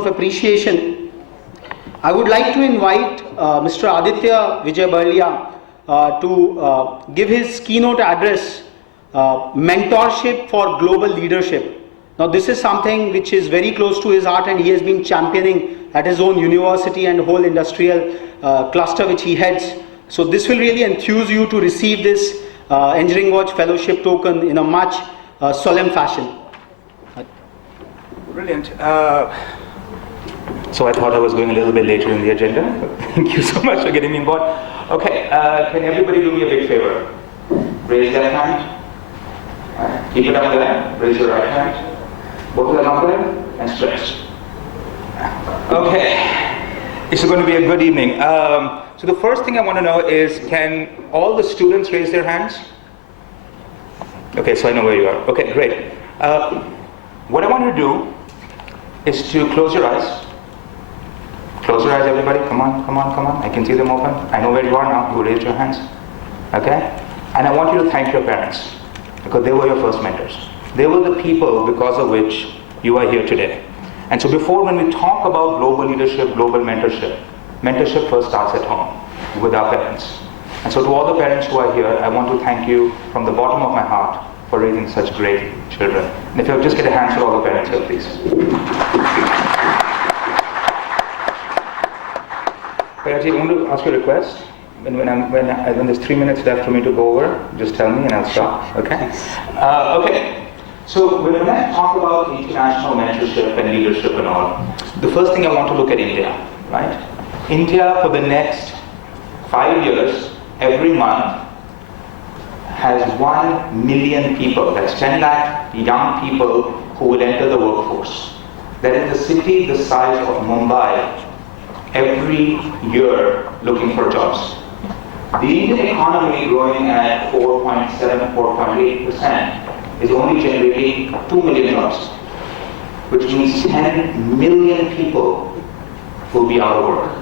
of appreciation, I would like to invite Mr. Aditya Berlia to give his keynote address, Mentorship for Global Leadership. Now this is something which is very close to his heart, and he has been championing at his own university and whole industrial cluster which he heads. So this will really enthuse you to receive this Engineering Watch Fellowship token in a much solemn fashion. Brilliant. So I thought I was going a little bit later in the agenda. Thank you so much for getting me involved. Okay, can everybody do me a big favor? Raise their hand. Keep it up there. Raise your right hand. Both of them up there and stretch. Okay, it's going to be a good evening. So the first thing I want to know is, can all the students raise their hands? Okay, so I know where you are. Okay, great. What I want you to do is to close your eyes. Close your eyes, everybody. Come on, come on, come on. I can see them open. I know where you are now. You raised your hands. Okay? And I want you to thank your parents, because they were your first mentors. They were the people because of which you are here today. And so before, when we talk about global leadership, global mentorship, mentorship first starts at home with our parents. And so to all the parents who are here, I want to thank you from the bottom of my heart for raising such great children. And if you'll just get a hand for all the parents here, please. Payaji, I want to ask you a request. When there's 3 minutes left for me to go over, just tell me and I'll stop. Okay? Okay. So when I talk about international mentorship and leadership and all, the first thing I want to look at India, right? India for the next 5 years, every month, has 1 million people, that's 10 lakh young people who will enter the workforce. That is a city the size of Mumbai every year looking for jobs. The Indian economy growing at 4.7, 4.8% is only generating 2 million jobs, which means 10 million people will be out of work.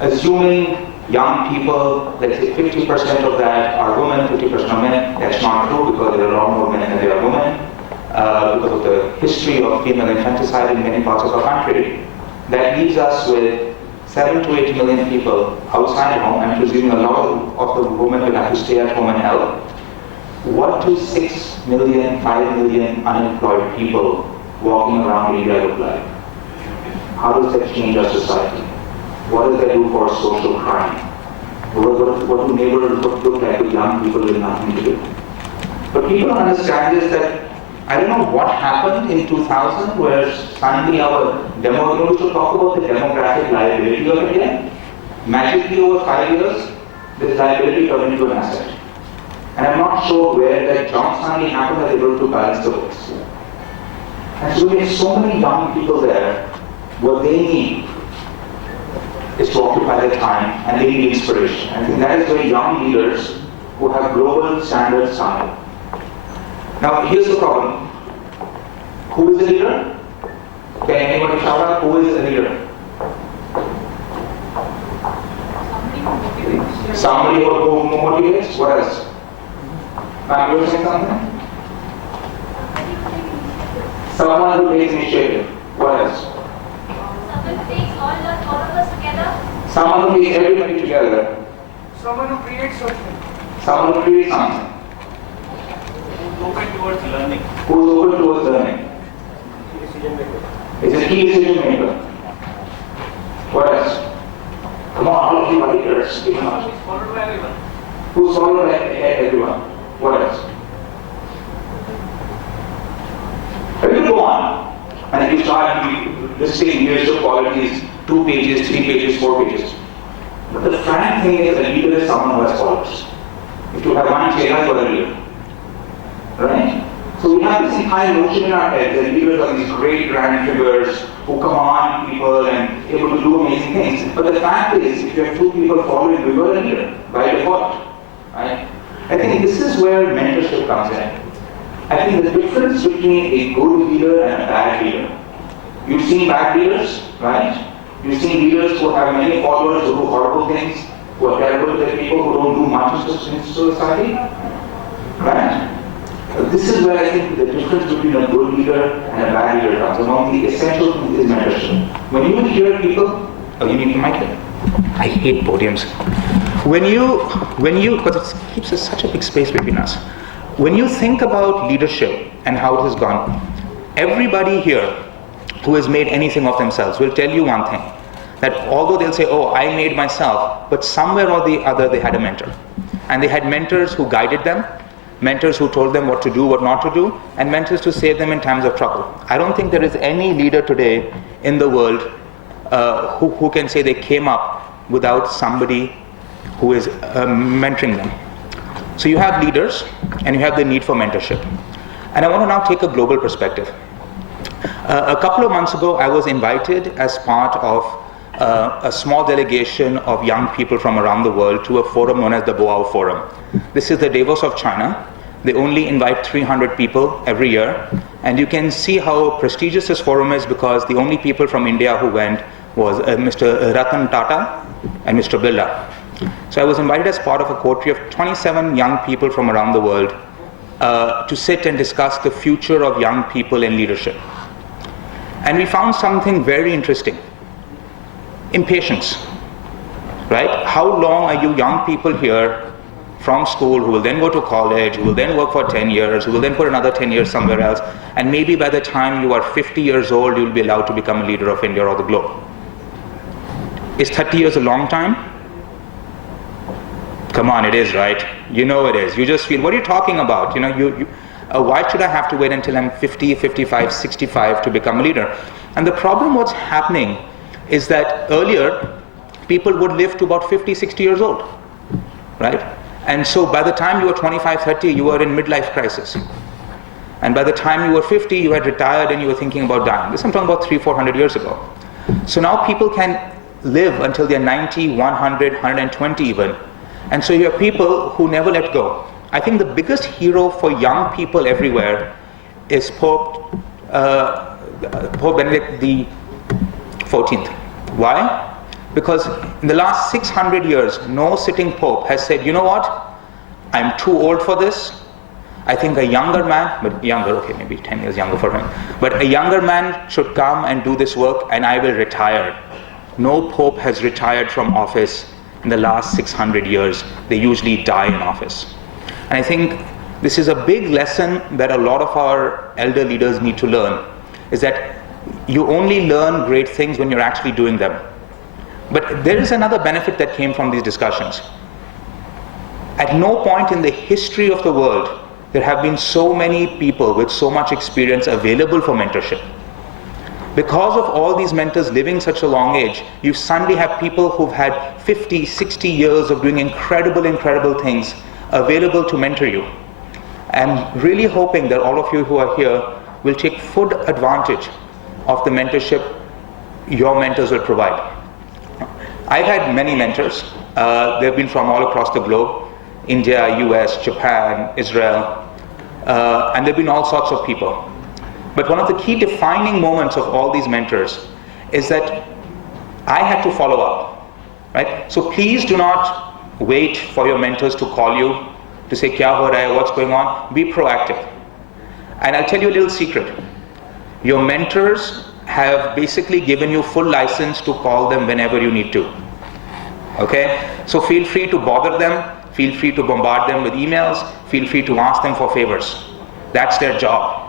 Assuming young people, let's say 50% of that are women, 50% are men. That's not true, because there are a lot more men than there are women, because of the history of female infanticide in many parts of our country. That leaves us with 7 to 8 million people outside home. I'm presuming a lot of the women will have to stay at home and help. What do 6 million, 5 million unemployed people walking around India look like? How does that change our society? What does that do for social crime? What do neighborhoods look like with young people with nothing to do? But people don't understand is that, I don't know what happened in 2000 where suddenly our we used to talk about the demographic liability of India. Magically over 5 years, this liability turned into an asset. And I'm not sure where that jump suddenly happened that they were able to balance the books. And so we have so many young people there, what they need is to occupy their time, and they need inspiration. I think that is where young leaders who have global standards come in. Now here's the problem. Who is a leader? Can anybody shout out who is a leader? Somebody who motivates. What else? You were saying something? Someone who takes initiative. What else? Someone who takes all of us together. Someone who takes everybody together. Someone who creates something. Someone who creates something. Who's open towards learning. Who's open towards learning? Decision maker. It's a key decision maker. What else? Come on, all of you are leaders. Who's followed by everyone. Who's followed by everyone? What else? We will go on. And if you start listing leadership qualities, 2 pages, 3 pages, 4 pages. But the frank thing is, a leader is someone who has followers. If you have one chela, you are a leader. Right? So we have this entire notion in our heads that leaders are these great grand figures who command people and able to do amazing things. But the fact is, if you have 2 people following you, you are a leader by default. Right? I think this is where mentorship comes in. I think the difference between a good leader and a bad leader. You've seen bad leaders, right? You've seen leaders who have many followers who do horrible things, who are terrible to their people, who don't do much in society, right? This is where I think the difference between a good leader and a bad leader comes. Among the essential things is mentorship. When you hear people, oh, you need the mic here. I hate podiums. When you, because it keeps us such a big space between us. When you think about leadership and how it has gone, everybody here who has made anything of themselves will tell you one thing, that although they'll say, oh, I made myself, but somewhere or the other they had a mentor. And they had mentors who guided them, mentors who told them what to do, what not to do, and mentors to save them in times of trouble. I don't think there is any leader today in the world who can say they came up without somebody who is mentoring them. So you have leaders and you have the need for mentorship. And I want to now take a global perspective. A couple of months ago, I was invited as part of a small delegation of young people from around the world to a forum known as the Boao Forum. This is the Davos of China. They only invite 300 people every year. And you can see how prestigious this forum is because the only people from India who went was Mr. Ratan Tata and Mr. Birla. So I was invited as part of a coterie of 27 young people from around the world to sit and discuss the future of young people in leadership. And we found something very interesting. Impatience, right? How long are you young people here from school who will then go to college, who will then work for 10 years, who will then put another 10 years somewhere else, and maybe by the time you are 50 years old, you will be allowed to become a leader of India or the globe. Is 30 years a long time? Come on, it is, right? You know it is. You just feel, what are you talking about? You know, why should I have to wait until I'm 50, 55, 65 to become a leader? And the problem what's happening is that earlier, people would live to about 50, 60 years old, right? And so by the time you were 25, 30, you were in midlife crisis. And by the time you were 50, you had retired and you were thinking about dying. This I'm talking about 300, 400 years ago. So now people can live until they're 90, 100, 120 even. And so you have people who never let go. I think the biggest hero for young people everywhere is Pope Benedict the 14th. Why? Because in the last 600 years, no sitting pope has said, you know what, I'm too old for this. I think a younger man, but younger, okay, maybe 10 years younger for him, but a younger man should come and do this work and I will retire. No pope has retired from office in the last 600 years. They usually die in office. And I think this is a big lesson that a lot of our elder leaders need to learn, is that you only learn great things when you're actually doing them. But there is another benefit that came from these discussions. At no point in the history of the world there have been so many people with so much experience available for mentorship. Because of all these mentors living such a long age, you suddenly have people who've had 50, 60 years of doing incredible things available to mentor you. I'm really hoping that all of you who are here will take full advantage of the mentorship your mentors will provide. I've had many mentors. They've been from all across the globe, India, US, Japan, Israel, and they've been all sorts of people. But one of the key defining moments of all these mentors is that I had to follow up, right? So please do not wait for your mentors to call you to say, kya ho raha hai, what's going on? Be proactive. And I'll tell you a little secret. Your mentors have basically given you full license to call them whenever you need to. Okay? So feel free to bother them, feel free to bombard them with emails, feel free to ask them for favors. That's their job.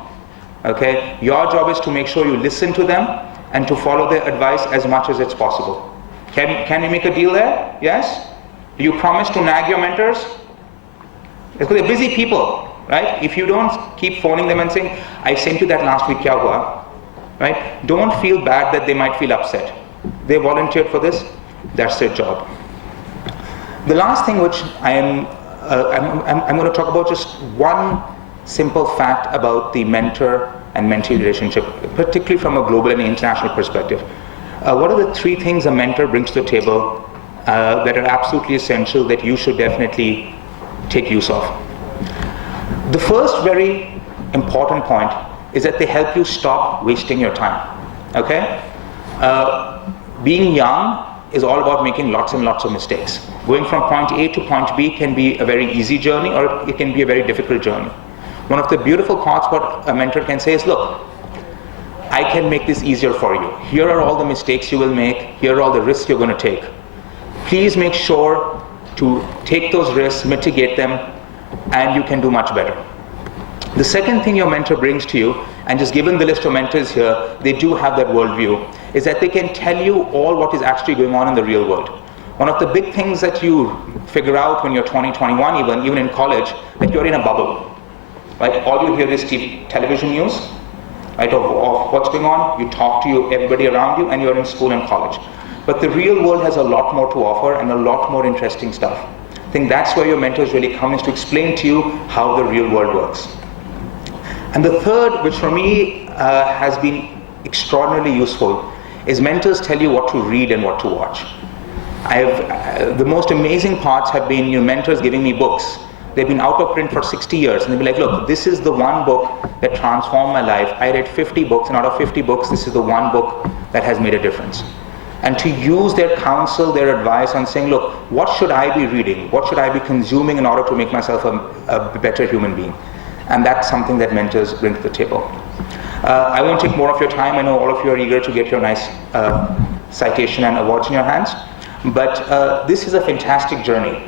Okay? Your job is to make sure you listen to them and to follow their advice as much as it's possible. Can we make a deal there? Yes? Do you promise to nag your mentors? Because they're busy people, right? If you don't keep phoning them and saying, I sent you that last week, kya hua? Right? Don't feel bad that they might feel upset. They volunteered for this, that's their job. The last thing which I'm going to talk about, just one simple fact about the mentor and mentee relationship, particularly from a global and international perspective. What are the three things a mentor brings to the table that are absolutely essential that you should definitely take use of? The first very important point is that they help you stop wasting your time. Okay? Being young is all about making lots and lots of mistakes. Going from point A to point B can be a very easy journey or it can be a very difficult journey. One of the beautiful parts what a mentor can say is, look, I can make this easier for you. Here are all the mistakes you will make. Here are all the risks you're going to take. Please make sure to take those risks, mitigate them, and you can do much better. The second thing your mentor brings to you, and just given the list of mentors here, they do have that worldview, is that they can tell you all what is actually going on in the real world. One of the big things that you figure out when you're 20, 21, even in college, that you're in a bubble. Right? All you hear is television news, right, of what's going on. You talk to everybody around you, and you're in school and college. But the real world has a lot more to offer and a lot more interesting stuff. I think that's where your mentors really come, is to explain to you how the real world works. And the third, which for me has been extraordinarily useful, is mentors tell you what to read and what to watch. The most amazing parts have been your mentors giving me books. They've been out of print for 60 years, and they'll be like, look, this is the one book that transformed my life. I read 50 books, and out of 50 books, this is the one book that has made a difference. And to use their counsel, their advice on saying, look, what should I be reading? What should I be consuming in order to make myself a better human being? And that's something that mentors bring to the table. I won't take more of your time. I know all of you are eager to get your nice citation and awards in your hands. But this is a fantastic journey.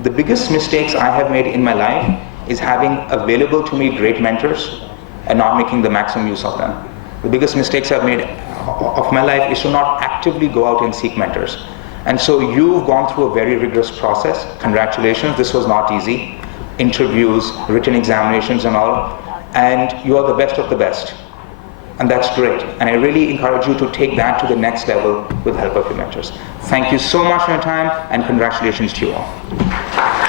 The biggest mistakes I have made in my life is having available to me great mentors and not making the maximum use of them. The biggest mistakes I've made of my life is to not actively go out and seek mentors. And so you've gone through a very rigorous process. Congratulations, this was not easy. Interviews, written examinations and all, and you are the best of the best. And that's great. And I really encourage you to take that to the next level with the help of your mentors. Thank you so much for your time, and congratulations to you all.